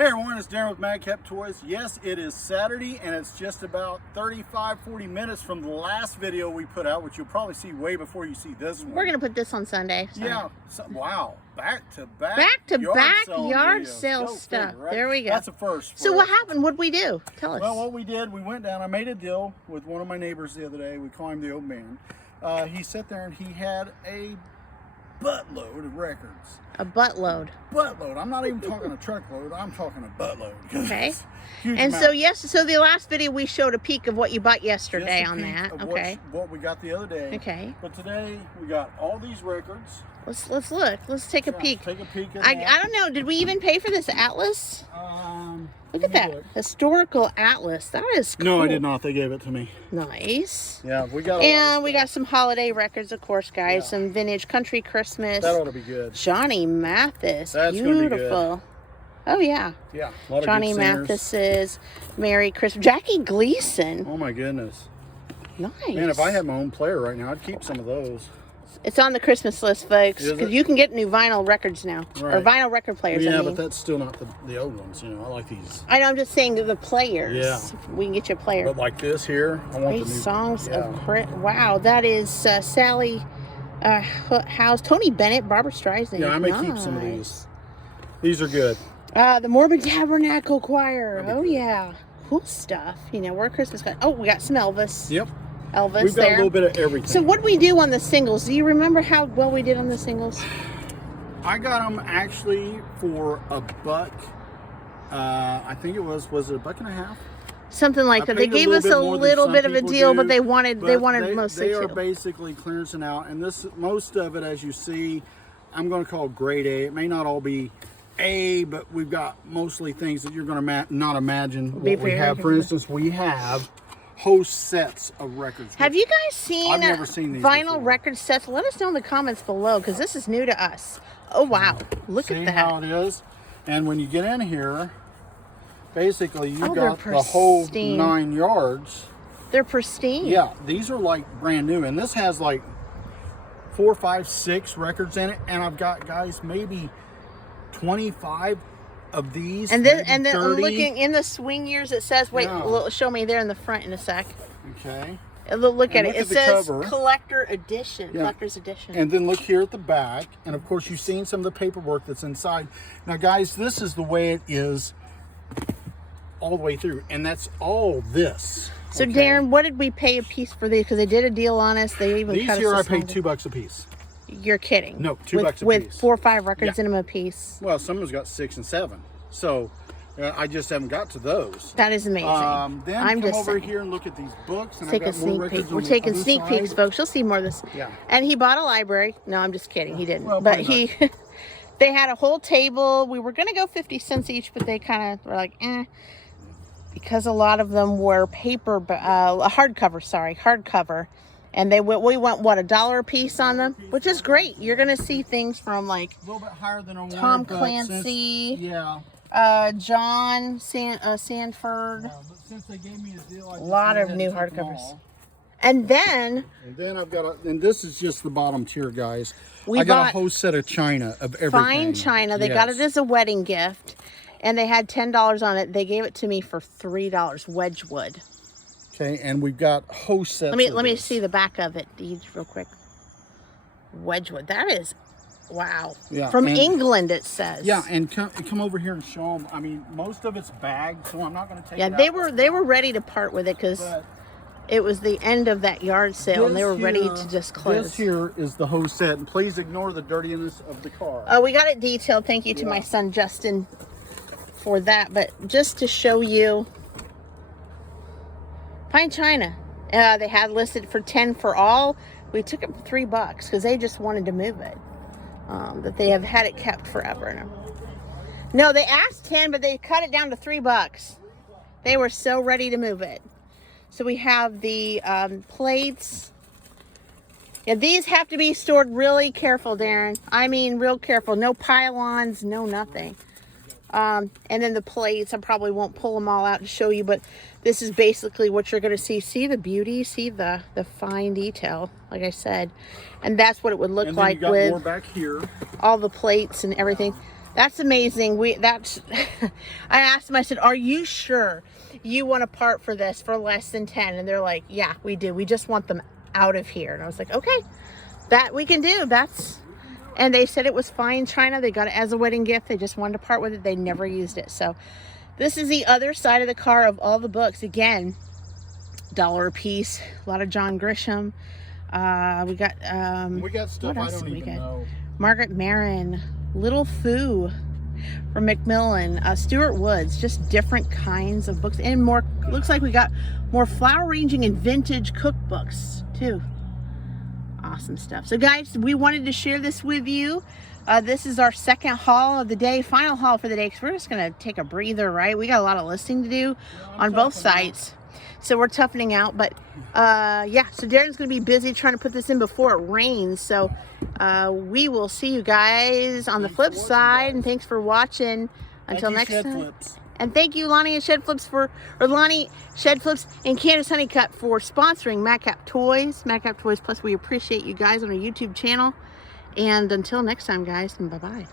Hey everyone, it's Daren with Madcap Toys. Yes, it is Saturday and it's just about 35-40 minutes from the last video we put out, which you'll probably see way before you see this one. We're going to put this on Sunday. So. Yeah. Wow. Back-to-back yard sale stuff. Right? There we go. That's a first. So what happened? What did we do? Tell us. Well, what we did, we went down. I made a deal with one of my neighbors the other day. We call him the old man. He sat there and he had a buttload of records. A buttload. Buttload. I'm not even talking a truckload. I'm talking a buttload. Okay. And so so the last video we showed a peek of what you bought yesterday on that. Okay. What we got the other day. Okay. But today we got all these records. Let's look. Let's take a peek. Take a peek at I don't know. Did we even pay for this atlas? Look at that historical atlas. That is cool. No, I did not. They gave it to me. Nice. Yeah, we got. And we got some holiday records, of course, guys. Yeah. Some vintage country Christmas. That ought to be good. Johnny Mathis. That's beautiful. Gonna be good. Oh yeah. Yeah. A lot Johnny of good singers. Mathis's Merry Christmas. Jackie Gleason. Oh my goodness. Nice. Man, if I had my own player right now, I'd keep some of those. It's on the Christmas list, folks, because you can get new vinyl records now, right. or vinyl record players. Yeah, I mean. but that's still not the old ones. You know, I like these. I know. I'm just saying to the players. Yeah. We can get you a player. But like this here, I want Great the new songs yeah. of wow. That is Sally House, Tony Bennett, Barbara Streisand. Yeah, I may keep some of these. These are good. The Mormon Tabernacle Choir. Oh yeah, cool stuff. You know, we're a Christmas guy. Oh, we got some Elvis. Yep. Elvis. We've got a little bit of everything. So what did we do on the singles? Do you remember how well we did on the singles? I got them actually for $1. I think it was it $1.50? Something like that. They gave us a little bit of a deal, but they wanted mostly They are two. basically clearancing out, and this most of it, as you see, I'm going to call grade A. It may not all be A, but we've got mostly things that you're going to not imagine what we have. For instance, we have whole sets of records. Have you guys seen, I've never seen these vinyl before. record sets? Let us know in the comments below, because this is new to us. Oh wow, look at that. See how it is? And when you get in here, basically you got pristine. the whole 9 yards. They're pristine. Yeah, these are like brand new, and this has like 4, 5, 6 records in it, and I've got, guys, maybe 25 of these. And then 30. looking in the swing years, it says, wait, show me there in the front in a sec. Okay. Look at it. It says cover. collector edition, Yeah. collector's edition. And then look here at the back, and of course you've seen some of the paperwork that's inside. Now, guys, this is the way it is all the way through, and that's all this. So, okay? Daren, what did we pay a piece for these? Because they did a deal on us. They even these cut here us I paid $2 a piece. You're kidding. No, $2 a piece. With 4 or 5 records in them a piece. Well, some of them's got 6 and 7. So I just haven't got to those. That is amazing. Then I'm come just over saying. here and look at these books. And Take a sneak peek. We're taking sneak peeks, folks. You'll see more of this. Yeah. And he bought a library. No, I'm just kidding. He didn't. Well, but they had a whole table. We were going to go 50 cents each, but they kind of were like, eh. Because a lot of them were hardcover. And we went, what, $1 a piece on them? Which is great. You're going to see things from like a little bit higher than Tom Clancy. John Sanford. But since they gave me a deal, a lot of new hardcovers. And then I've got and this is just the bottom tier, guys. I got a whole set of china of everything. Fine china. They got it as a wedding gift, and they had $10 on it. They gave it to me for $3. Wedgwood. Okay, and we've got whole sets. Let me see the back of it, Deej, real quick. Wedgwood. That is. Wow. Yeah, from England, it says. Yeah, and come over here and show them. I mean, most of it's bagged, so I'm not going to take it out. Yeah, they were ready to part with it because it was the end of that yard sale, and they were ready to just close. This here is the whole set, and please ignore the dirtiness of the car. Oh, we got it detailed. Thank you to my son, Justin, for that. But just to show you, fine china. They had listed for 10 for all. We took it for $3 because they just wanted to move it. That they have had it kept forever. No, they asked 10, but they cut it down to $3. They were so ready to move it. So we have the plates. Yeah, these have to be stored really careful, Daren. I mean, real careful. No pylons, no nothing. And then the plates, I probably won't pull them all out to show you, but this is basically what you're going to see. See the beauty, see the fine detail, like I said. And that's what it would look like with more back here. All the plates and everything. That's amazing. I asked them, I said, are you sure you want a part for this for less than 10? And they're like, yeah, we do. We just want them out of here. And I was like, okay, that we can do. And they said it was fine, China. They got it as a wedding gift. They just wanted to part with it. They never used it. So this is the other side of the car of all the books. Again, $1 a piece. A lot of John Grisham. We got stuff I don't even know. Margaret Maron, Little Foo from Macmillan, Stuart Woods, just different kinds of books, and more. Looks like we got more flower arranging and vintage cookbooks too. Awesome stuff. So guys, we wanted to share this with you. This is our second haul of the day, final haul for the day, because we're just gonna take a breather, right? We got a lot of listing to do on both sites. So we're toughening out, but yeah, so Daren's gonna be busy trying to put this in before it rains. So we will see you guys on the flip side, and thanks for watching. Until next time. And thank you, Lonnie and Shed Flips and Candace Honeycutt for sponsoring Madcap Toys. Madcap Toys Plus, we appreciate you guys on our YouTube channel. And until next time, guys, bye-bye.